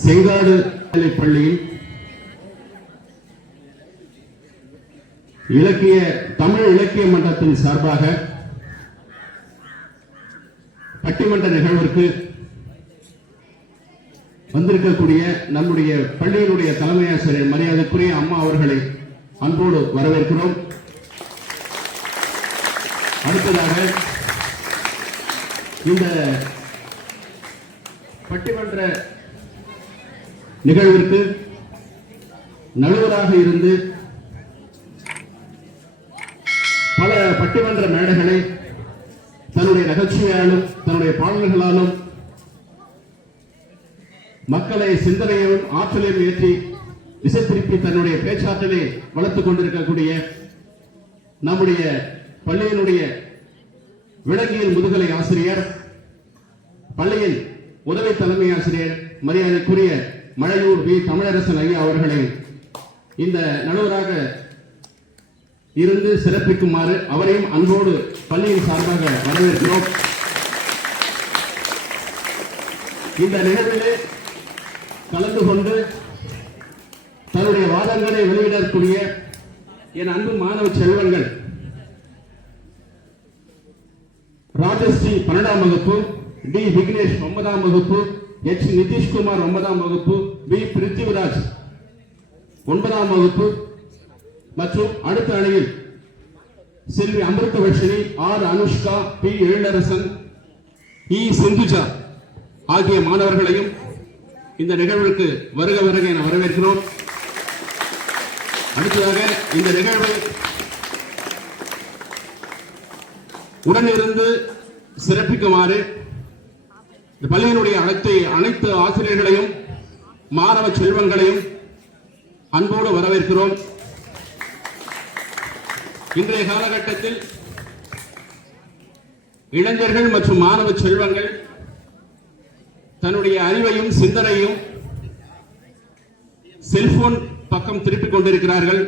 செங்காடு பள்ளியில் இலக்கிய தமிழ் இலக்கிய மன்றத்தின் சார்பாக பட்டிமன்ற நிகழ்விற்கு வந்திருக்கக்கூடிய நம்முடைய பள்ளியினுடைய தலைமை ஆசிரியர் மரியாதைக்குரிய அம்மா அவர்களை அன்போடு வரவேற்கிறோம். அடுத்ததாக இந்த பட்டிமன்ற நிகழ்விற்கு நடுவராக இருந்து பல பட்டிமன்ற மேடைகளை தன்னுடைய நகைச்சுவையாலும் தன்னுடைய பாடல்களாலும் மக்களை சிந்தனையிலும் ஆற்றலையும் ஏற்றி திசை திருப்பி தன்னுடைய பேச்சாற்றலை வளர்த்துக் கொண்டிருக்கக்கூடிய நம்முடைய பள்ளியினுடைய விலங்கியல் முதுகலை ஆசிரியர் பள்ளியின் உதவி தலைமை ஆசிரியர் மரியாதைக்குரிய மழையூர் வி தமிழரசன் ஐயா அவர்களை இந்த நடுவராக இருந்து சிறப்பிக்குமாறு அவரையும் அன்போடு பள்ளியின் சார்பாக வரவேற்கிறோம். இந்த நிகழ்விலே கலந்து கொண்டு தன்னுடைய வாதங்களை வெளியிடக்கூடிய என் அன்பு மாணவ செல்வங்கள் ராஜஸ்ரீ பன்னெண்டாம் வகுப்பு டி. விக்னேஷ் ஒன்பதாம் வகுப்பு எச் நிதிஷ்குமார் ஒன்பதாம் வகுப்பு பி பிருத்திவிராஜ் ஒன்பதாம் வகுப்பு மற்றும் அடுத்த அணியில் செல்வி Amirthavarshini R Anushka P Ezhilarasan E Sindhuja ஆகிய மாணவர்களையும் இந்த நிகழ்வுக்கு வருக வருக என வரவேற்கிறோம். அடுத்ததாக இந்த நிகழ்வை உடனிருந்து சிறப்பிக்குமாறு இந்த பள்ளியினுடைய அனைத்து அனைத்து ஆசிரியர்களையும் மாணவ செல்வங்களையும் அன்போடு வரவேற்கிறோம். இன்றைய காலகட்டத்தில் இளைஞர்கள் மற்றும் மாணவ செல்வங்கள் தன்னுடைய அறிவையும் சிந்தனையும் செல்போன் பக்கம் திருப்பிக் கொண்டிருக்கிறார்கள்.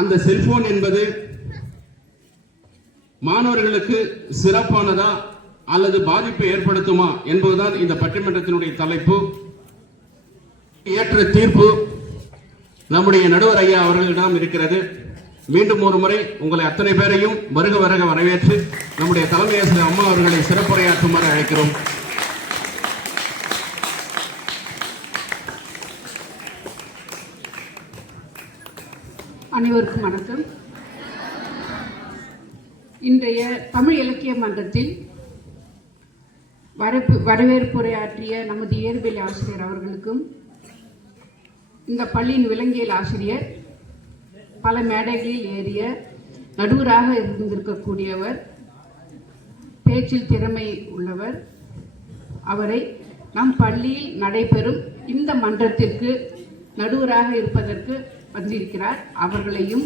அந்த செல்போன் என்பது மாணவர்களுக்கு சிறப்பானதா? அல்லது பாதிப்பை ஏற்படுத்துமா என்பதுதான் இந்த பட்டிமன்றத்தினுடைய தலைப்பு. ஏற்ற தீர்ப்பு நம்முடைய நடுவர் ஐயா அவர்களிடம் இருக்கிறது. மீண்டும் ஒரு முறை உங்களை அத்தனை பேரையும் வருக வருக வரவேற்று நம்முடைய தலைமை ஆசிரியர் அம்மா அவர்களை சிறப்புரையாற்றுமாறு அழைக்கிறோம். அனைவருக்கும் வணக்கம். இன்றைய தமிழ் இலக்கிய மன்றத்தில் வரப்பு வரவேற்புரையாற்றிய நமது இயற்பியல் ஆசிரியர் அவர்களுக்கும் இந்த பள்ளியின் விலங்கியல் ஆசிரியர் பல மேடைகளில் ஏறிய நடுவராக இருந்திருக்கக்கூடியவர் பேச்சில் திறமை உள்ளவர் அவரை நம் பள்ளியில் நடைபெறும் இந்த மன்றத்திற்கு நடுவராக இருப்பதற்கு வந்திருக்கிறார். அவர்களையும்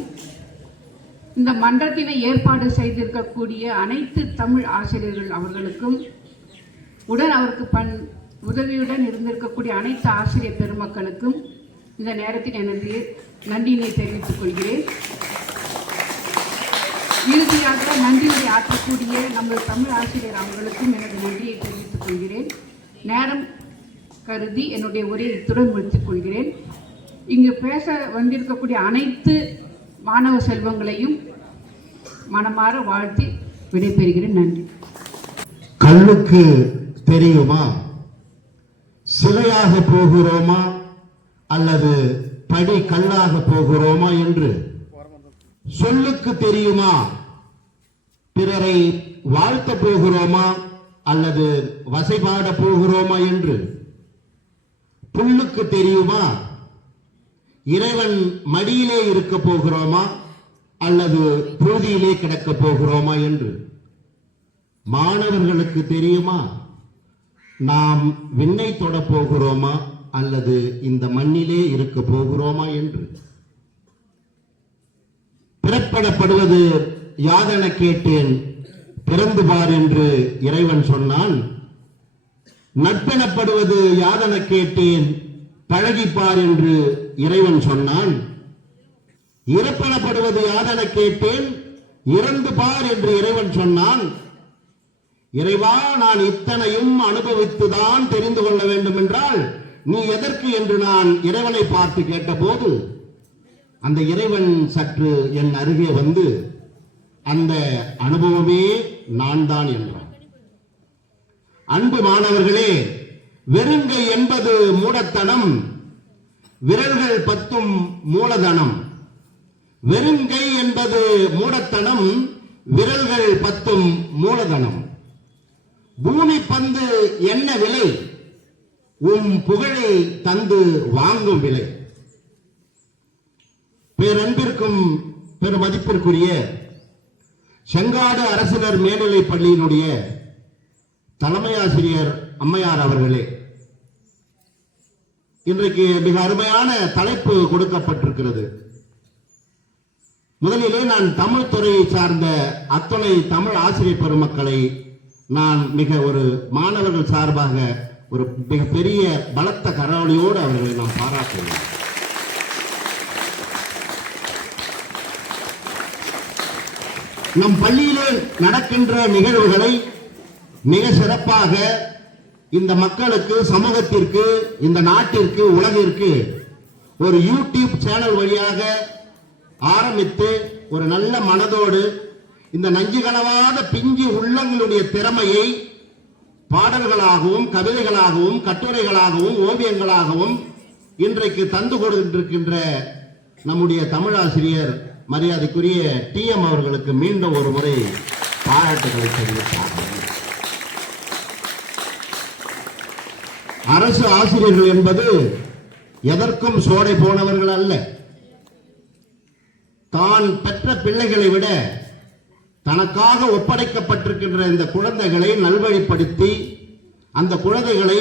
இந்த மன்றத்தினை ஏற்பாடு செய்திருக்கக்கூடிய அனைத்து தமிழ் ஆசிரியர்கள் அவர்களுக்கும் உடன் அவருக்கு பண் உதவியுடன் இருந்திருக்கக்கூடிய அனைத்து ஆசிரியர் பெருமக்களுக்கும் இந்த நேரத்தில் எனது நன்றியினை தெரிவித்துக் கொள்கிறேன். இறுதியாக நன்றியுரை ஆற்றக்கூடிய நமது தமிழ் ஆசிரியர் அவர்களுக்கும் எனது நன்றியை தெரிவித்துக் கொள்கிறேன். நேரம் கருதி என்னுடைய உரையை இத்துடன் முடித்துக் கொள்கிறேன். இங்கு பேச வந்திருக்கக்கூடிய அனைத்து மாணவ செல்வங்களையும் மனமாற வாழ்த்தி விடைபெறுகிறேன். நன்றி. கல்லுக்கு தெரியுமா? சிலையாக போகிறோமா? அல்லது படி கல்லாக போகிறோமா என்று? சொல்லுக்கு தெரியுமா? பிறரை வாழ்த்த போகிறோமா? அல்லது வசைபாட போகிறோமா என்று? புல்லுக்கு தெரியுமா? இறைவன் மடியிலே இருக்க போகிறோமா? அல்லது புழுதியிலே கிடக்க போகிறோமா என்று? மாணவர்களுக்கு தெரியுமா? நாம் விண்ணை தொட போகிறோமா அல்லது இந்த மண்ணிலே இருக்க போகிறோமா என்று? பிறப்படப்படுவது யாதென கேட்டேன் பிறந்து பார் என்று இறைவன் சொன்னான். நட்பெனப்படுவது யாதென கேட்டேன் பழகிப்பார் என்று இறைவன் சொன்னான். இறப்பெனப்படுவது யாதென கேட்டேன் இறந்து பார் என்று இறைவன் சொன்னான். இறைவா நான் இத்தனையும் அனுபவித்துதான் தெரிந்து கொள்ள வேண்டும் என்றால் நீ எதற்கு என்று நான் இறைவனை பார்த்து கேட்டபோது அந்த இறைவன் சற்று என் அருகே வந்து அந்த அனுபவமே நான் தான் என்றான். அன்பு மாணவர்களே வெறுங்கை என்பது மூடத்தனம் விரல்கள் பத்தும் மூலதனம். வெறுங்கை என்பது மூடத்தனம் விரல்கள் பத்தும் மூலதனம். பூமி பந்து என்ன விலை? உம் புகழை தந்து வாங்கும் விலை. பேரன்பிற்கும் பெருமதிப்பிற்குரிய செங்காடு அரசினர் மேல்நிலைப் பள்ளியினுடைய தலைமை ஆசிரியர் அம்மையார் அவர்களே இன்றைக்கு மிக அருமையான தலைப்பு கொடுக்கப்பட்டிருக்கிறது. முதலிலே நான் தமிழ் துறையை சார்ந்த அத்துணை தமிழ் ஆசிரியர் பெருமக்களை நான் மிக ஒரு மாணவர்கள் சார்பாக ஒரு மிகப்பெரிய பலத்த கரவொலியோடு அவர்களை நான் பாராட்டுகிறேன் நம் பள்ளியிலே நடக்கின்ற நிகழ்வுகளை மிக சிறப்பாக இந்த மக்களுக்கு சமூகத்திற்கு இந்த நாட்டிற்கு உலகிற்கு ஒரு யூடியூப் சேனல் வழியாக ஆரம்பித்து ஒரு நல்ல மனதோடு இந்த நஞ்சு கனவாத பிஞ்சு உள்ளங்களுடைய திறமையை பாடல்களாகவும் கவிதைகளாகவும் கட்டுரைகளாகவும் ஓவியங்களாகவும் இன்றைக்கு தந்து கொடுக்கின்றிருக்கின்ற நம்முடைய தமிழாசிரியர் மரியாதைக்குரிய டி எம் அவர்களுக்கு மீண்டும் ஒரு முறை பாராட்டுகளை தெரிவித்தார்கள் அரசு ஆசிரியர்கள் என்பது எதற்கும் சோடை போனவர்கள் அல்ல. தான் பெற்ற பிள்ளைகளை விட தனக்காக ஒப்படைக்கப்பட்டிருக்கின்ற இந்த குழந்தைகளை நல்வழிப்படுத்தி அந்த குழந்தைகளை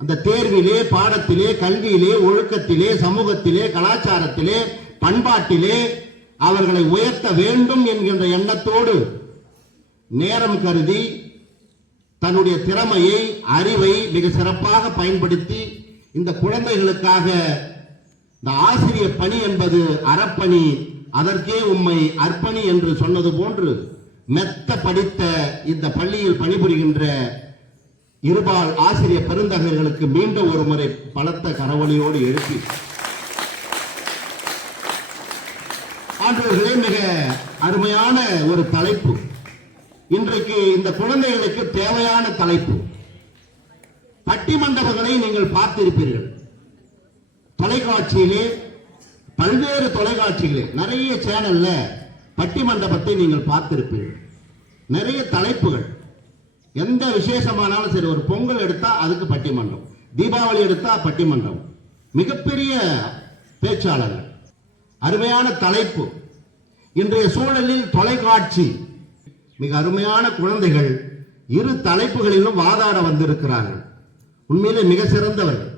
அந்த தேர்விலே பாடத்திலே கல்வியிலே ஒழுக்கத்திலே சமூகத்திலே கலாச்சாரத்திலே பண்பாட்டிலே அவர்களை உயர்த்த வேண்டும் என்கின்ற எண்ணத்தோடு நேரம் கருதி தன்னுடைய திறமையை அறிவை மிக சிறப்பாக பயன்படுத்தி இந்த குழந்தைகளுக்காக இந்த ஆசிரியர் பணி என்பது அறப்பணி அதற்கே உம்மை அர்ப்பணி என்று சொன்னது போன்று மெத்த படித்த இந்த பள்ளியில் பணிபுரிகின்ற இருபால் ஆசிரியர் பெருந்தகைகளுக்கு மீண்டும் ஒரு முறை பலத்த கரவொலியோடு எழுப்பி ஆண்டவர்களே மிக அருமையான ஒரு தலைப்பு. இன்றைக்கு இந்த குழந்தைகளுக்கு தேவையான தலைப்பு. பட்டி மண்டபங்களை நீங்கள் பார்த்திருப்பீர்கள். தொலைக்காட்சியிலே பல்வேறு தொலைக்காட்சிகளில் நிறைய சேனல்ல பட்டிமண்டபத்தை நீங்கள் பார்த்திருப்பீர்கள். நிறைய தலைப்புகள். எந்த விசேஷமானாலும் சரி ஒரு பொங்கல் எடுத்தா அதுக்கு பட்டிமன்றம். தீபாவளி எடுத்தா பட்டிமன்றம். மிகப்பெரிய பேச்சாளர்கள். அருமையான தலைப்பு. இன்றைய சூழலில் தொலைக்காட்சி. மிக அருமையான குழந்தைகள் இரு தலைப்புகளிலும் வாதாட வந்திருக்கிறார்கள். உண்மையிலே மிக சிறந்தவர்கள்.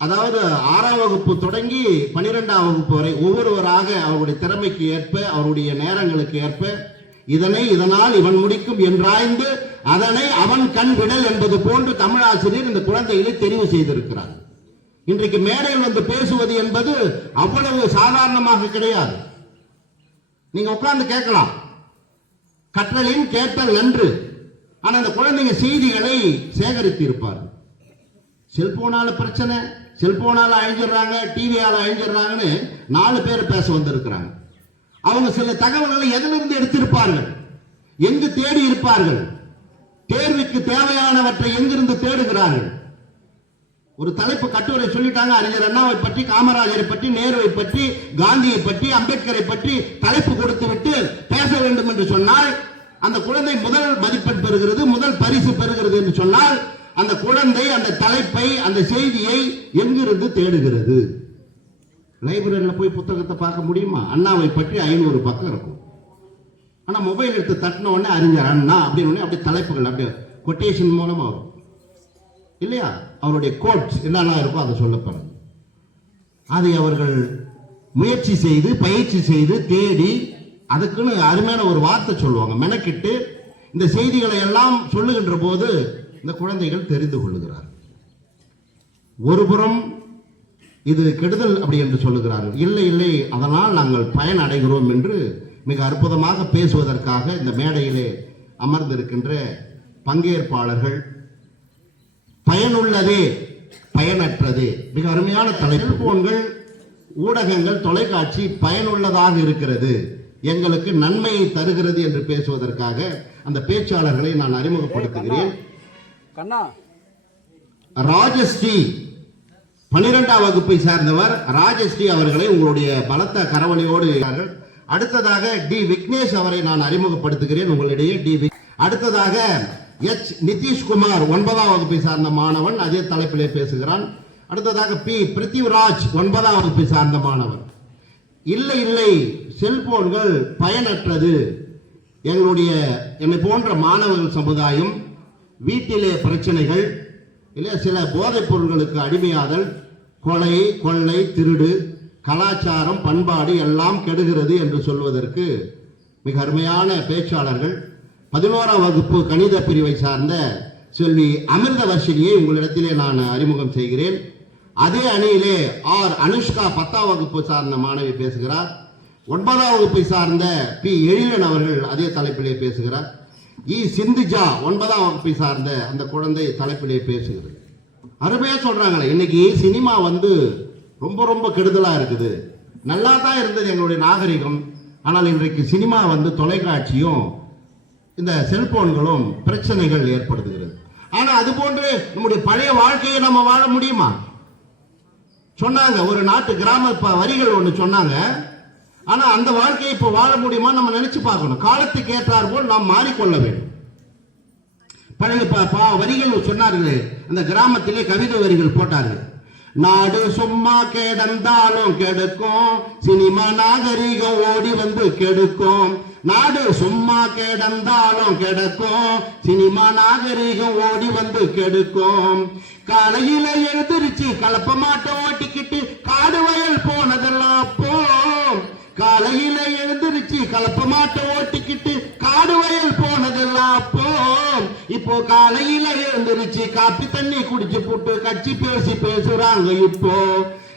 அதாவது ஆறாம் வகுப்பு தொடங்கி பனிரெண்டாம் வகுப்பு வரை ஒவ்வொருவராக அவருடைய திறமைக்கு ஏற்ப அவருடைய நேரங்களுக்கு ஏற்ப இதனை இதனால் இவன் முடிக்கும் என்றாய்ந்து அதனை அவன் கண் விடல் என்பது போன்று தமிழாசிரியர் இந்த குழந்தைகளை தெரிவு செய்திருக்கிறார். இன்றைக்கு மேடையில் வந்து பேசுவது என்பது அவ்வளவு சாதாரணமாக கிடையாது. நீங்க உட்கார்ந்து கேட்கலாம். கற்றலின் கேட்டல் நன்று. ஆனா அந்த குழந்தைங்க செய்திகளை சேகரித்து இருப்பார் செல்போனால பிரச்சனை செல்போனால் அழிஞ்சிடுறாங்க டிவியால் அழிஞ்சிடுறாங்கன்னு நாலு பேர் பேச வந்திருக்கிறாங்க. அவங்க சில தகவல்களை எதிலிருந்து எடுத்திருப்பார்கள்? எங்கு தேடி இருப்பார்கள்? தேர்வுக்கு தேவையானவற்றை எங்கிருந்து தேடுகிறார்கள்? ஒரு தலைப்பு கட்டுரை சொல்லிட்டாங்க. அறிஞர் அண்ணாவை பற்றி காமராஜரை பற்றி நேருவை பற்றி காந்தியை பற்றி அம்பேத்கரை பற்றி தலைப்பு கொடுத்து விட்டு பேச வேண்டும் என்று சொன்னால் அந்த குழந்தை முதல் மதிப்பெண் பெறுகிறது முதல் பரிசு பெறுகிறது என்று சொன்னால் அந்த குழந்தை அந்த தலைப்பை அந்த செய்தியை எங்கிருந்து தேடுகிறது? லைப்ரரியில் போய் புத்தகத்தை பார்க்க முடியுமா? அண்ணாவை பற்றி ஐநூறு பக்கம் இருக்கும். ஆனால் மொபைல் எடுத்து தட்டின உடனே அறிஞர் அண்ணா அப்படின்னு உடனே அப்படியே தலைப்புகள் அப்படியே கொட்டேஷன் மூலமாக வரும். இல்லையா? அவருடைய கோட்ஸ் என்னென்ன இருக்கோ அதை சொல்லப்படுறது அதை அவர்கள் முயற்சி செய்து பயிற்சி செய்து தேடி அதுக்குன்னு அருமையான ஒரு வார்த்தை சொல்லுவாங்க. மெனக்கிட்டு இந்த செய்திகளை எல்லாம் சொல்லுகின்ற போது இந்த குழந்தைகள் தெரிந்து கொள்ளுகிறார்கள். ஒருபுறம் இது கெடுதல் அப்படி என்று சொல்லுகிறார்கள். இல்லை இல்லை அதனால் நாங்கள் பயன் அடைகிறோம் என்று மிக அற்புதமாக பேசுவதற்காக இந்த மேடையிலே அமர்ந்திருக்கின்ற பங்கேற்பாளர்கள் பயனுள்ளதே பயனற்றது மிக அருமையான தலைப்பு. போன்கள் ஊடகங்கள் தொலைக்காட்சி பயனுள்ளதாக இருக்கிறது எங்களுக்கு நன்மையை தருகிறது என்று பேசுவதற்காக அந்த பேச்சாளர்களை நான் அறிமுகப்படுத்துகிறேன். கண்ணா. ராஜஸ்ரீ பனிரெண்டாம் வகுப்பை சார்ந்தவர் ராஜஸ்ரீ அவர்களை உங்களுடைய பலத்த கரவணையோடு அடுத்ததாக டி விக்னேஷ் அவரை நான் அறிமுகப்படுத்துகிறேன் உங்களிடையே. டி விக்- அடுத்ததாக எச் நிதிஷ்குமார் ஒன்பதாம் வகுப்பை சார்ந்த மாணவன் அதே தலைப்பிலே பேசுகிறான். அடுத்ததாக பி பிருத்திவிராஜ் ஒன்பதாம் வகுப்பை சார்ந்த மாணவன். இல்லை இல்லை செல்போன்கள் பயனற்றது. எங்களுடைய என்னை போன்ற மாணவர்கள் சமுதாயம் வீட்டிலே பிரச்சனைகள் இல்லை சில போதைப் பொருட்களுக்கு அடிமையாதல் கொலை கொள்ளை திருடு கலாச்சாரம் பண்பாடு எல்லாம் கெடுகிறது என்று சொல்வதற்கு மிக அருமையான பேச்சாளர்கள் பதினோராம் வகுப்பு கணித பிரிவை சார்ந்த செல்வி அமிர்தவர்ஷினியை உங்களிடத்திலே நான் அறிமுகம் செய்கிறேன். அதே அணியிலே ஆர். அனுஷ்கா பத்தாம் வகுப்பு சார்ந்த மாணவி பேசுகிறார். ஒன்பதாம் வகுப்பை சார்ந்த பி. எழிலன் அவர்கள் அதே தலைப்பிலே பேசுகிறார். இ சிந்துஜா ஒன்பதாம் வகுப்பை சார்ந்த அந்த குழந்தை தலைப்பிலே பேசுகிறது. அருமையாக சொல்கிறாங்களே இன்னைக்கு சினிமா வந்து ரொம்ப ரொம்ப கெடுதலாக இருக்குது. நல்லா தான் இருந்தது எங்களுடைய நாகரிகம் ஆனால் இன்றைக்கு சினிமா வந்து தொலைக்காட்சியும் இந்த செல்போன்களும் பிரச்சனைகள் ஏற்படுத்துகிறது. ஆனால் அது போன்று நம்முடைய பழைய வாழ்க்கையை நம்ம வாழ முடியுமா? சொன்னாங்க ஒரு நாட்டு கிராம ப- வரிகள் ஒன்று சொன்னாங்க ஆனா அந்த வாழ்க்கையை இப்போ வாழ முடியுமா நம்ம நினைச்சு பார்க்கணும். காலத்துக்கு ஏற்றார் போல் நாம் மாறிக்கொள்ள வேண்டும். பழகு பா வரிகள் சொன்னார்களே அந்த கிராமத்திலே கவிதை வரிகள் போட்டார்கள். நாடு சும்மா கிடந்தாலும் கெடுக்கும் சினிமா நாகரிகம் ஓடி வந்து கெடுக்கும். நாடு சும்மா கிடந்தாலும் கெடுக்கும் சினிமா நாகரிகம் ஓடி வந்து கெடுக்கும். காலையில எழுந்திருச்சு கலப்ப மாட்டை ஓட்டிக்கிட்டு காடு வய காலையில எழுந்திருச்சு கலப்பமாட்டை ஓட்டிக்கிட்டு காடு வயல் போனதெல்லாம் அப்போ இப்போ காலையில எழுந்திருச்சு காப்பி தண்ணி குடிச்சு போட்டு கட்சி பேசி பேசுறாங்க இப்போ.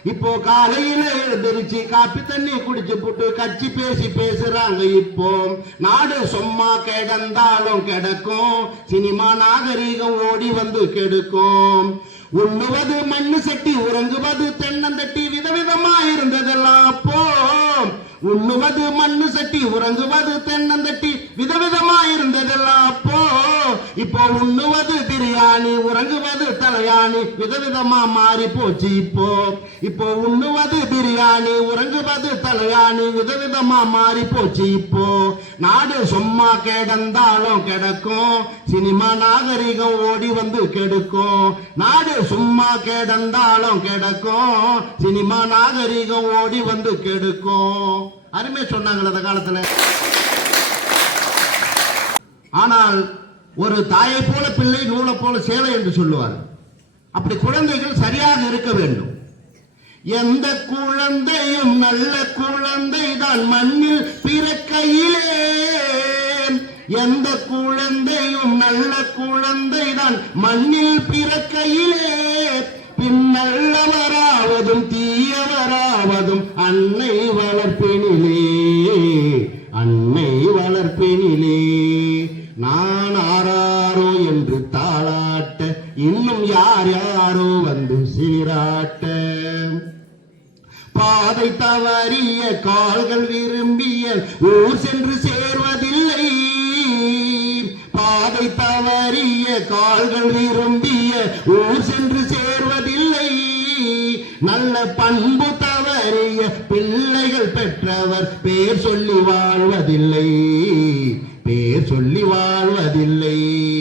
இப்போ காலையில எழுந்திருச்சு காப்பி தண்ணி குடிச்சு போட்டு கட்சி பேசி பேசுறாங்க இப்போ. நாடு சும்மா கிடந்தாலும் கிடக்கும். சினிமா நாகரிகம் ஓடி வந்து கெடுக்கும். உண்ணுவது மண்ணு சட்டி உறங்குவது தென்னந்தட்டி விதவிதமா இருந்ததெல்லாம் அப்போ உண்ணுவது மண்ணு சட்டி உறங்குவது தென்னந்தட்டி விதவிதமா இருந்ததெல்லாம் அப்போ இப்போ உண்ணுவது பிரியாணி உறங்குவது தலையாணி விதவிதமா மாறி போச்சு இப்போ. இப்போ உண்ணுவது பிரியாணி உறங்குவது தலையாணி விதவிதமா மாறி போச்சு இப்போ. நாடு சும்மா கிடந்தாலும் கிடக்கும் சினிமா நாகரிகம் ஓடி வந்து கெடுக்கும். நாடு சும்மா கிடந்தாலும் கிடக்கும் சினிமா நாகரிகம் ஓடி வந்து கெடுக்கும். அருமை சொன்னாங்களே அந்த காலத்துல. ஆனால் ஒரு தாயை போல பிள்ளை நூலை போல சேலை என்று சொல்லுவார். அப்படி குழந்தைகள் சரியாக இருக்க வேண்டும். எந்த குழந்தையும் நல்ல குழந்தை தான் மண்ணில் பிறக்கையிலே எந்த குழந்தையும் நல்ல குழந்தை தான் மண்ணில் பிறக்கையிலே பின்னல்லவராவதும் தீயவராவதும் அன்னை வளர்ப்பினில் யார் யாரோ வந்து சீராட்ட பாதை தவறிய கால்கள் விரும்பிய ஊர் சென்று சேர்வதில்லை. பாதை தவறிய கால்கள் விரும்பிய ஊர் சென்று சேர்வதில்லை. நல்ல பண்பு தவறிய பிள்ளைகள் பெற்றவர் பேர் சொல்லி வாழ்வதில்லை. பேர் சொல்லி வாழ்வதில்லை.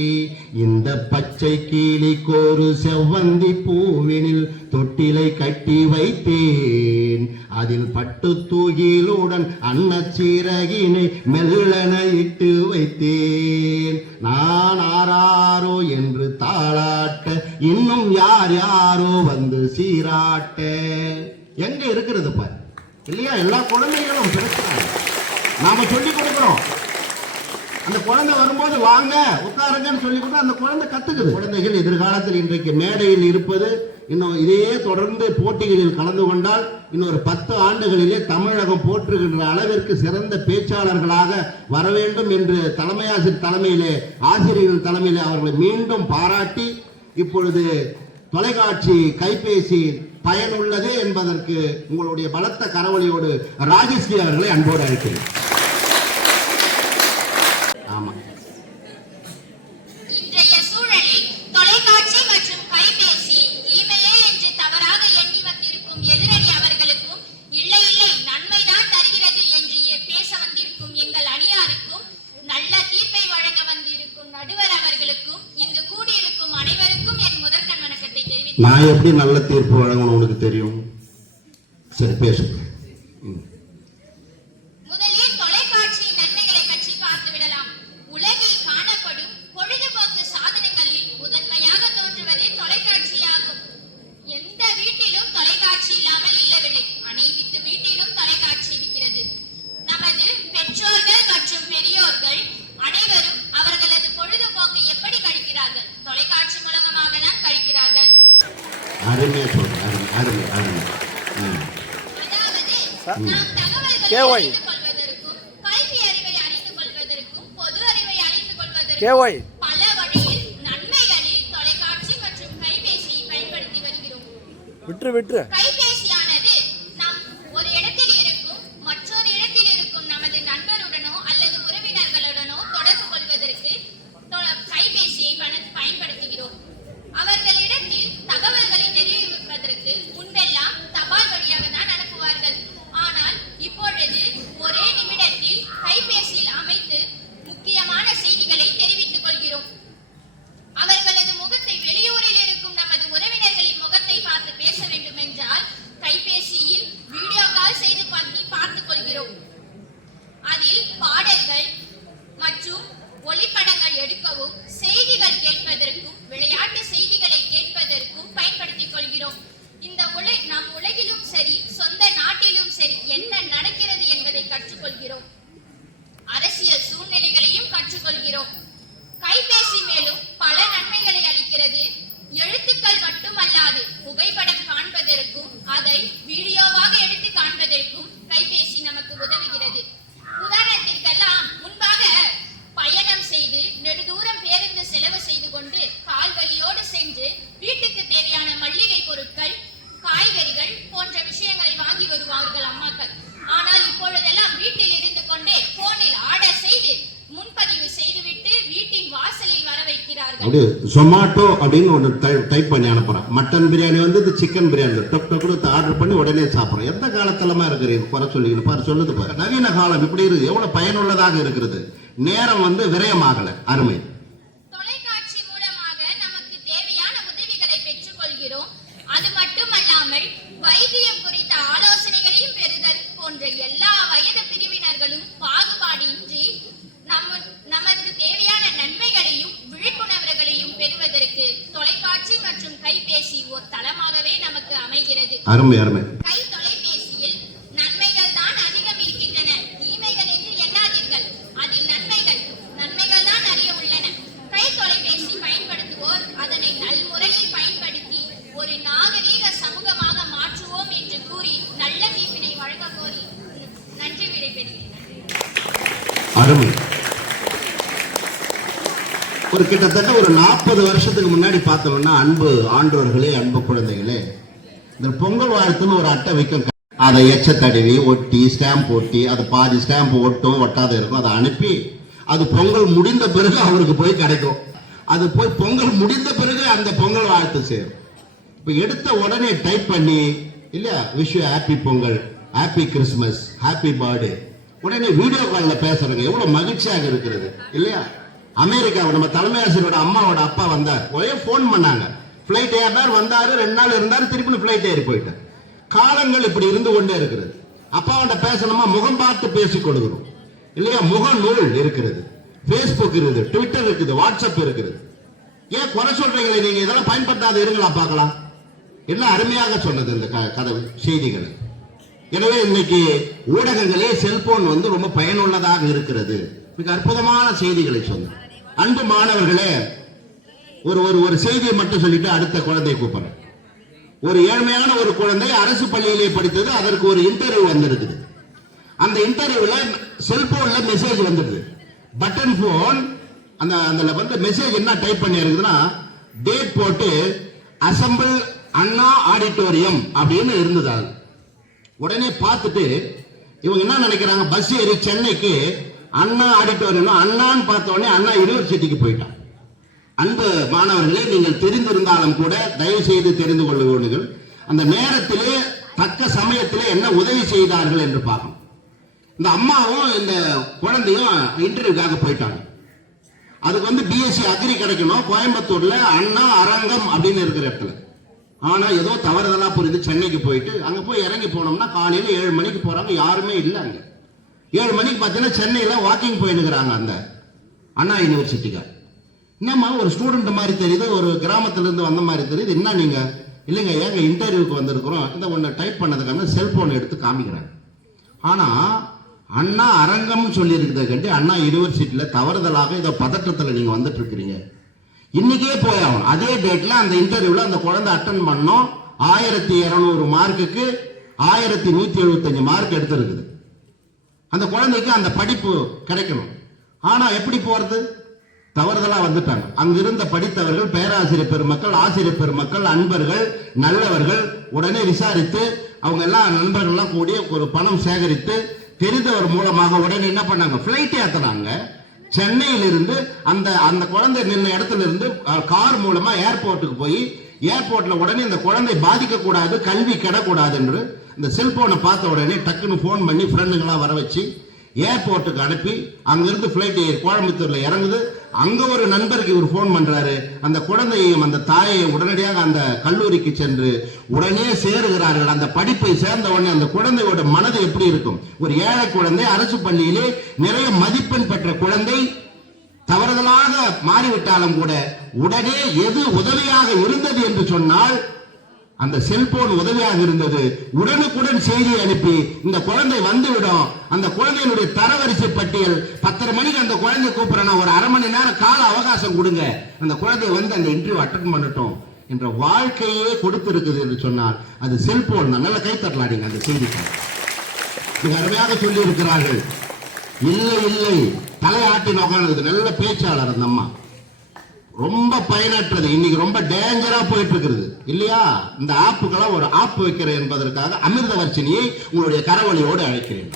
இந்த பச்சை கிளிக்கோரு செவ்வந்தி பூவினில் தொட்டிலை கட்டி வைத்தேன். அதில் பட்டு தூகிலுடன் அன்னச்சீரகினை மெல்லன இட்டு வைத்தேன். நான் ஆராரோ என்று தாளாட்ட இன்னும் யார் யாரோ வந்து சீராட்ட. எங்க இருக்கிறது பாரு? இல்லையா? எல்லா குழந்தைகளும் நாம சொல்லி கொடுக்கிறோம். அந்த குழந்தை வரும்போது வாங்க உட்காருங்கன்னு சொல்லி கூட அந்த குழந்தை கத்துக்குது. குழந்தைகள் எதிர்காலத்தில் இன்றைக்கு மேடையில் இருப்பது இன்னும் இதையே தொடர்ந்து போட்டிகளில் கலந்து கொண்டால் இன்னொரு பத்து ஆண்டுகளிலே தமிழகம் போற்றுகின்ற அளவிற்கு சிறந்த பேச்சாளர்களாக வர வேண்டும் என்று தலைமையாசிரியர் தலைமையிலே ஆசிரியர்கள் தலைமையிலே அவர்களை மீண்டும் பாராட்டி இப்பொழுது தொலைக்காட்சி கைபேசி பயனுள்ளது என்பதற்கு உங்களுடைய பலத்த கரவொலியோடு ராஜஸ்ரீ அவர்களை அன்போடு அழைக்கிறேன் ஆமா இன்றைய சூழலில் தொலைக்காட்சி மற்றும் கைபேசி தீமையே என்று தவறாக எண்ணி வந்திருக்கும் எதிரணி அவர்களுக்கும் இல்லை இல்லை நன்மைதான் தருகிறது என்று பேச வந்திருக்கும் எங்கள் அணியாருக்கும் நல்ல தீர்ப்பை வழங்க வந்திருக்கும் நடுவர் அவர்களுக்கும் இங்கு கூடியிருக்கும் அனைவருக்கும் என் முதற்கண் வணக்கத்தை தெரிவித்து நான் எப்படி நல்ல தீர்ப்பு வழங்கணும் உனக்கு தெரியும் சரி பேசு ம். முதலில் தொலைக்காட்சியின் நன்மைகளை பற்றி பார்த்து விடலாம் உலகில் காணப்படும் பொழுதுபோக்கு சாதனங்களில் முதன்மையாக தோன்றுவதே தொலைக்காட்சியாகும் எந்த வீட்டிலும் தொலைக்காட்சி இல்லாமல் இல்லவில்லை அனைத்து வீட்டிலும் தொலைக்காட்சி இருக்கிறது நமது பெற்றோர்கள் மற்றும் பெரியோர்கள் அனைவரும் அவர்களது பொழுதுபோக்கை எப்படி கழிக்கிறார்கள் தொலைக்காட்சி மூலமாக தான் கழிக்கிறார்கள் அருமையா சொல்றேன் அருமை அருமை அருமை ம். அதாவது நாம் தகவல்களை கேஒய். அறிந்து கொள்வதற்கும் கல்வி அறிவை அறிந்து கொள்வதற்கும் பொது அறிவை அறிந்து கொள்வதற்கும் கேஒய் பல வழியில் நன்மைகளில் தொலைக்காட்சி மற்றும் கைபேசியை பயன்படுத்தி வருகிறோம் விட்டுரு விட்டுரு கைபேசியானது நாம் ஒரு இடத்தில் இருக்கும் மற்றொரு இடத்தில் இருக்கும் நமது நண்பருடனோ அல்லது உறவினர்களுடனோ தொடர்பு கொள்வதற்கு தொ- கைபேசியை பண- பயன்படுத்துகிறோம் அவர்களிடத்தில் தகவல்களை தெரிவிப்பதற்கு முன்பெல்லாம் தபால் வழியாக தான் அனுப்புவார்கள் ஆனால் இப்பொழுது ஒரே நிமிடத்தில் கைபேசியில் அமைத்து முக்கியமான செய்திகளை தெரிவித்துக் கொள்கிறோம் அவர்களது முகத்தை வெளியூரில் இருக்கும் நமது உறவினர்களின் முகத்தை பார்த்து பேச வேண்டும் என்றால் கைபேசியில் வீடியோ கால் செய்து பண்ணி பார்த்துக் கொள்கிறோம் அதில் பாடல்கள் மற்றும் ஒளிப்படங்கள் எடுக்கவும் செய்திகள் கேட்பதற்கும் விளையாட்டு செய்திகளை கேட்பதற்கும் பயன்படுத்திக் கொள்கிறோம் இந்த உலை நம் உலகிலும் சரி சொந்த நாட்டிலும் சரி என்ன நடக்கிறது என்பதை கற்றுக்கொள்கிறோம். அரசியல் சூழ்நிலைகளையும் கற்றுக்கொள்கிறோம் கைபேசி மேலும் பல நன்மைகளை அளிக்கிறது எழுத்துக்கள் மட்டுமல்லாது புகைப்படம் காண்பதற்கும் அதை வீடியோவாக எடுத்து காண்பதற்கும் கைபேசி நமக்கு உதவுகிறது உதாரணத்திற்கெல்லாம் முன்பாக பயணம் செய்து நெடுதூரம் பேருந்து செலவு செய்து கொண்டு கால்வலியோடு சென்று வீட்டுக்கு தேவையான மல்லிகை பொருட்கள் காய்கறிகள் போன்ற விஷயங்களை வாங்கி வருவார்கள் அம்மாக்கள் ஆனால் இப்பொழுதெல்லாம் வீட்டில் இருந்து கொண்டே போனில் ஆர்டர் செய்து முன்பதிவு செய்துவிட்டு வீட்டின் வாசலில் வர வைக்கிறார்கள் ஜொமாட்டோ அப்படின்னு ஒன்று டைப் பண்ணி அனுப்புகிறேன் மட்டன் பிரியாணி வந்து இது சிக்கன் பிரியாணி டொக் டொக்கு ஆர்டர் பண்ணி உடனே சாப்பிட்றோம் எந்த காலத்திலமா இருக்கிறீங்க குறை சொல்லிக்கணும் பாரு சொல்லுது பாரு. நவீன காலம் இப்படி இருக்குது. எவ்வளோ பயனுள்ளதாக இருக்கிறது? நேரம் வந்து விரயமாகலை அருமை தொலைக்காட்சி மூலமாக நமக்கு தேவையான உதவிகளை பெற்றுக் கொள்கிறோம் அது மட்டுமல்லாமல் வைத்தியம் குறித்த ஆலோசனைகளையும் பெறுதல் போன்ற எல்லா வயது பிரிவினர்களும் பாகுபாடின்றி நம்ம நமக்கு தேவையான நன்மைகளையும் விழிப்புணர்வுகளையும் பெறுவதற்கு தொலைக்காட்சி மற்றும் கைபேசி ஒரு தளமாகவே நமக்கு அமைகிறது. அருமை அருமை. கை தொலைபேசியில் நன்மைகள் தான் அதிகம் இருக்கின்றன. தீமைகள் என்று எண்ணாதீர்கள். அதில் நன்மைகள் நன்மைகள் தான் நிறைய உள்ளன. கை தொலைபேசி பயன்படுத்துவோர் அதனை நல்முறையில் பயன்படுத்தி ஒரு நாகரீக சமூகமாக மாற்றுவோம் என்று கூறி நல்ல தீர்ப்பினை வழங்க கோரி நன்றி விடைபெறுகிறேன். அருமை. ஒரு கிட்டத்தட்ட ஒரு நாற்பது வருஷத்துக்கு முன்னாடி பார்த்தோம்னா அன்பு ஆண்டோர்களே அன்பு குழந்தைகளே இந்த பொங்கல் வாழ்த்துன்னு ஒரு அட்டை வைக்கும். அதை எச்ச தடவி ஒட்டி ஸ்டாம்ப் ஒட்டி அது பாதி ஸ்டாம்ப் ஒட்டும் ஒட்டாத இருக்கும் அதை அனுப்பி அது பொங்கல் முடிந்த பிறகு அவருக்கு போய் கிடைக்கும். அது போய் பொங்கல் முடிந்த பிறகு அந்த பொங்கல் வாழ்த்து சேரும். இப்போ எடுத்த உடனே டைப் பண்ணி இல்லையா wish happy Pongal happy Christmas happy birthday உடனே வீடியோ காலில் பேசுறங்க எவ்வளோ மகிழ்ச்சியாக இருக்கிறது இல்லையா? அமெரிக்காவை நம்ம தலைமை ஆசிரியரோட அம்மாவோட அப்பா வந்தார். ஒரே ஃபோன் பண்ணாங்க. ஃப்ளைட் ஏறினார் வந்தார் ரெண்டு நாள் இருந்தார் திருப்பி ஃப்ளைட் ஏறி போயிட்டார். காலங்கள் இப்படி இருந்து கொண்டே இருக்கிறது. அப்பாவோட பேசணுமா? முகம் பார்த்து பேசிக் கொடுக்கிறோம் இல்லையா? முகநூல் இருக்கிறது. ஃபேஸ்புக் இருக்குது ட்விட்டர் இருக்குது வாட்ஸ்அப் இருக்கிறது ஏன் குறை சொல்றீங்களே நீங்க? இதெல்லாம் பயன்படுத்தாத இருங்களா பார்க்கலாம். என்ன அருமையாக சொன்னது இந்த க- கதவு செய்திகளை. எனவே இன்னைக்கு ஊடகங்களே செல்போன் வந்து ரொம்ப பயனுள்ளதாக இருக்கிறது. மிக அற்புதமான செய்திகளை சொன்னார். அன்பு மாணவர்களே ஒரு ஒரு ஒரு செய்தியை மட்டும் சொல்லிட்டு அடுத்த குழந்தையை கூப்பிடுறேன். ஒரு ஏழ்மையான ஒரு குழந்தை அரசு பள்ளியிலே படித்தது அதற்கு ஒரு இன்டர்வியூ வந்திருக்குது. அந்த இன்டர்வியூல செல்போன்ல மெசேஜ் வந்துடுது பட்டன் போன் அந்த அதுல வந்து மெசேஜ் என்ன டைப் பண்ணியிருக்குதுன்னா டேட் போட்டு அசம்பிள் அண்ணா ஆடிட்டோரியம் அப்படின்னு இருந்தது உடனே பார்த்துட்டு இவங்க என்ன நினைக்கிறாங்க பஸ் ஏறி சென்னைக்கு அண்ணா ஆடிட்டோரியம் அண்ணான்னு பார்த்த உடனே அண்ணா யூனிவர்சிட்டிக்கு போயிட்டான் அன்பு மாணவர்களே நீங்கள் தெரிந்திருந்தாலும் கூட தயவு செய்து தெரிந்து கொள்ளுங்கள். அந்த நேரத்திலே தக்க சமயத்திலே என்ன உதவி செய்தார்கள் என்று பார்க்கணும். இந்த அம்மாவும் இந்த குழந்தையும் இன்டர்வியூக்காக போயிட்டாங்க. அதுக்கு வந்து பிஎஸ்சி அக்ரி கிடைக்கணும். கோயம்புத்தூர்ல அண்ணா அரங்கம் அப்படின்னு இருக்கிற இடத்துல. ஆனா ஏதோ தவறுதலா புரிந்து சென்னைக்கு போயிட்டு அங்க போய் இறங்கி போனோம்னா காலையில ஏழு மணிக்கு போறாங்க. யாருமே இல்லை அங்கே. ஏழு மணிக்கு பார்த்தீங்கன்னா சென்னையில் வாக்கிங் போயினுக்கிறாங்க அந்த அண்ணா யூனிவர்சிட்டிக்கு என்னம்மா ஒரு ஸ்டூடெண்ட் மாதிரி தெரியுது ஒரு கிராமத்துல இருந்து வந்த மாதிரி தெரியுது. என்ன நீங்கள் இல்லைங்க ஏங்க இன்டர்வியூக்கு வந்திருக்கிறோம். இந்த ஒன்று டைப் பண்ணதுக்கான செல்ஃபோனை எடுத்து காமிக்கிறாங்க ஆனால் அண்ணா அரங்கம்னு சொல்லியிருக்கிறத இருக்கிறத அண்ணா யூனிவர்சிட்டியில் தவறுதலாக இந்த பதற்றத்தில் நீங்கள் வந்துட்டு இருக்கிறீங்க இன்னைக்கே போய் ஆகணும். அதே டேட்டில் அந்த இன்டர்வியூவில் அந்த குழந்தை அட்டன் பண்ணோம். ஆயிரத்தி இரநூறு மார்க்குக்கு ஆயிரத்தி நூற்றி எழுபத்தஞ்சு மார்க் எடுத்திருக்குது. அந்த குழந்தைக்கு அந்த படிப்பு கிடைக்கணும். ஆனா எப்படி போறது? தவறுதலா வந்துட்டாங்க. அங்கிருந்த படித்தவர்கள் பேராசிரியர் பெருமக்கள் ஆசிரியர் பெருமக்கள் அன்பர்கள் நல்லவர்கள் உடனே விசாரித்து அவங்க எல்லாம் நண்பர்கள் எல்லாம் ஒரு பணம் சேகரித்து தெரிந்தவர் மூலமாக உடனே என்ன பண்ணாங்க? பிளைட் ஏத்துனாங்க. சென்னையிலிருந்து அந்த அந்த குழந்தை நின்ன இடத்துல இருந்து கார் மூலமா ஏர்போர்ட்டுக்கு போய் ஏர்போர்ட்ல உடனே இந்த குழந்தை பாதிக்க கூடாது கல்வி கெடக்கூடாது என்று இந்த செல்போனை பார்த்த உடனே டக்குன்னு ஃபோன் பண்ணி ஃப்ரெண்டுங்களாம் வர வச்சு ஏர்போர்ட்டுக்கு அனுப்பி அங்கிருந்து ஃப்ளைட் கோயம்புத்தூர்ல இறங்குது. அங்க ஒரு நண்பருக்கு இவர் ஃபோன் பண்றாரு. அந்த குழந்தையையும் அந்த தாயை உடனடியாக அந்த கல்லூரிக்கு சென்று உடனே சேருகிறார்கள். அந்த படிப்பை சேர்ந்த உடனே அந்த குழந்தையோட மனது எப்படி இருக்கும்? ஒரு ஏழை குழந்தை அரசு பள்ளியிலே நிறைய மதிப்பெண் பெற்ற குழந்தை தவறுதலாக மாறிவிட்டாலும் கூட உடனே எது உதவியாக இருந்தது என்று சொன்னால் அந்த செல்போன் உதவியாக இருந்தது. உடனுக்குடன் செய்தி அனுப்பி இந்த குழந்தை வந்துவிடும். அந்த குழந்தையினுடைய தரவரிசை பட்டியல் பத்தரை மணிக்கு அந்த குழந்தை கூப்பிடுறேன் ஒரு அரை மணி நேரம் கால அவகாசம் கொடுங்க. அந்த குழந்தை வந்து அந்த இன்டர்வியூ அட்டன் பண்ணட்டும் என்ற வாழ்க்கையே கொடுத்திருக்குது என்று சொன்னால் அது செல்போன் தான். நல்ல கை தட்டலாம் நீங்க அந்த செய்திக்கு மிக அருமையாக சொல்லி இருக்கிறார்கள் இல்லை இல்லை. தலையாட்டி நோக்கானது நல்ல பேச்சாளர் அந்த அம்மா. ரொம்ப பயனற்றது. இன்னைக்கு ரொம்ப டேஞ்சரா போயிட்டு இருக்குது இல்லையா? இந்த ஆப்புக்கெல்லாம் ஒரு ஆப் வைக்கிறேன் என்பதற்காக அமிர்தவர்ச்சினியை உங்களுடைய கரவழியோடு அழைக்கிறேன்.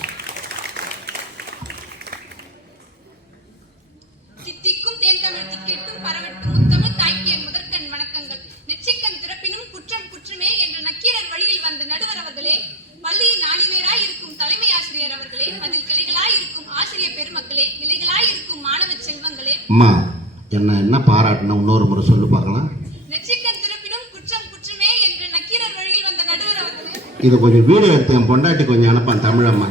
தலைமை ஆசிரியர் அவர்களே அதில் கிளைகளாய் இருக்கும் ஆசிரியர் பெருமக்களே நிலைகளாய் இருக்கும் மாணவ செல்வங்களே. என்ன என்ன பாராட்டணும் இன்னொரு முறை சொல்லு பார்க்கலாம் இது கொஞ்சம் வீடியோ எடுத்து என் பொண்டாட்டி கொஞ்சம் அனுப்பான் தமிழம்மா.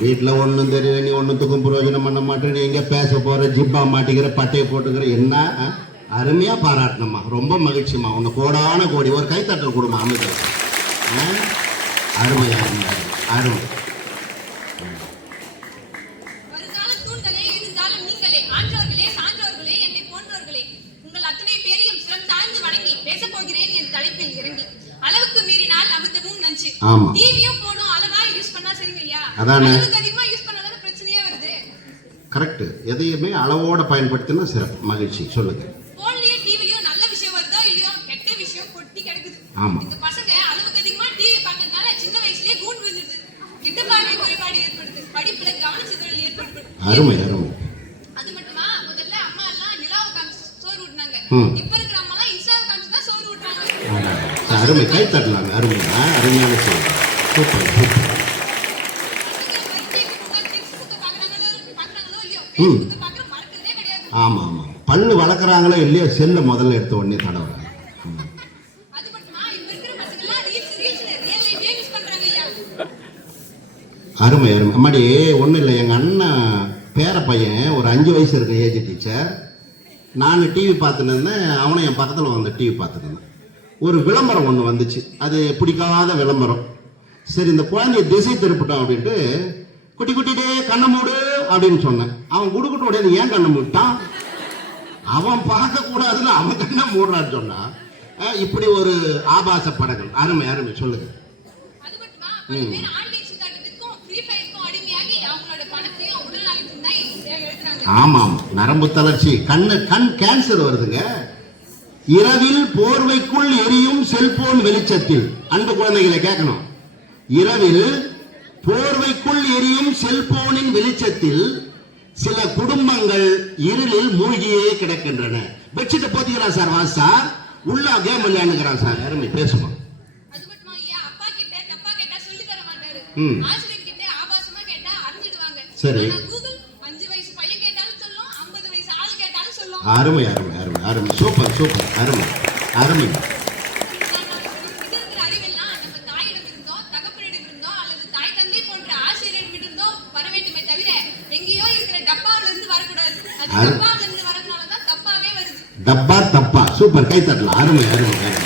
வீட்டில் ஒன்றும் தெரியல நீ ஒன்றுத்துக்கும் பிரயோஜனம் பண்ண மாட்டேன் நீ எங்கே பேச போற ஜிப்பா மாட்டிக்கிற பட்டையை போட்டுக்கிற என்ன ஆ? அருமையா பாராட்டணும்மா ரொம்ப மகிழ்ச்சிம்மா உன்னை கோடான கோடி ஒரு கைத்தட்டல் கொடுமா அமைச்சர் ஆ? அருமை அருமை அருமை வருங்கால தூண்டலே எதிர்காலம் நீங்களே ஆன்றோர்களே சான்றோர்களே என்னை போன்றோர்களே உங்கள் அத்தனை பேரையும் சிரம் தாழ்ந்து வணங்கி பேசப் தலைப்பில் இறங்கி அளவுக்கு மீறினால் அமிர்தமும் நஞ்சு. ஆமா. டிவியும் போனும் அளவா யூஸ் பண்ணா சரிங்க ஐயா அதானே. அதிகமா யூஸ் பண்ணாதானே பிரச்சனையே வருது. கரெக்ட் எதையுமே அளவோட பயன்படுத்தினா சிறப்பு. மகிழ்ச்சி. சொல்லுங்க. போன்லயே டிவிலயும் நல்ல விஷயம் வருதோ இல்லையோ கெட்ட விஷயம் கொட்டி கிடக்குது. ஆமா. இந்த பசங்க அளவுக்கு அதிகமா டிவி பார்க்கறதுனால சின்ன வயசுலயே கூண்டு விழுந்துருது. கிட்ட பார்வை குறைபாடு ஏற்படுது. படிப்புல கவனச்சிதறல் ஏற்படுது. அருமை அருமை. அது மட்டுமா? முதல்ல அம்மா எல்லாம் நிலாவை காமிச்சு சோறு ஊட்டினாங்க. அருமை கை தட்டலாங்க அருமை அருமையான செய்தி. Super super. ம். ஆமாம். ஆமாம் பல்லு வளர்க்குறாங்களோ இல்லையோ செல்லை முதல்ல எடுத்த உடனே தடவை அருமை அருமை. அம்மாடி ஒன்றும் இல்லை. எங்கள் அண்ணன் பேர பையன் ஒரு அஞ்சு வயசு இருக்க ஏஜ் டீச்சர். நான் டிவி பார்த்துட்டு இருந்தேன். அவனும் என் பக்கத்தில் வந்து டிவி பார்த்துட்டு இருந்தேன். ஒரு விளம்பரம் ஒன்று வந்துச்சு. அது பிடிக்காத விளம்பரம். சரி இந்த குழந்தைய திசை திருப்பிட்டோம் அப்படின்ட்டு குட்டி குட்டிட்டே கண்ணை மூடு அப்படின்னு சொன்னேன். அவன் குடுக்கிட்ட உடையது ஏன் கண்ணை மூட்டான் அவன் பார்க்க கூடாதுன்னு அவன் கண்ணை மூடுறான்னு சொன்னா இப்படி ஒரு ஆபாச படங்கள். அருமை அருமை. சொல்லுங்க. எழுதுறாங்க ஆமாம். நரம்பு தளர்ச்சி. கண்ணு கண் கேன்சர் வருதுங்க. இரவில் போர்வைக்குள் எரியும் செல்போன் வெளிச்சத்தில். அன்பு குழந்தைகளை கேட்கணும். இரவில் போர்வைக்குள் எரியும் செல்போனின் வெளிச்சத்தில் சில குடும்பங்கள் இருளில் மூழ்கியே கிடக்கின்றன. பெட்ஷீட்டை போத்திக்கிறான் சார் வா சார். உள்ள கேம் விளையாண்டுக்கிறான் சார். அருமை பேசுமா. அது மட்டுமா ஐயா அப்பா கிட்ட தப்பா கேட்டா சொல்லி தர மாட்டாரு. ம். ஆசிரியர் கிட்ட ஆபாசமா கேட்டா அறிஞ்சிடுவாங்க. சரி. அருமை அருமை அருமை. Super super. அருமை. அருமை. டப்பா தப்பா. சூப்பர். கை தட்டலாம். அருமை அருமை அருமை.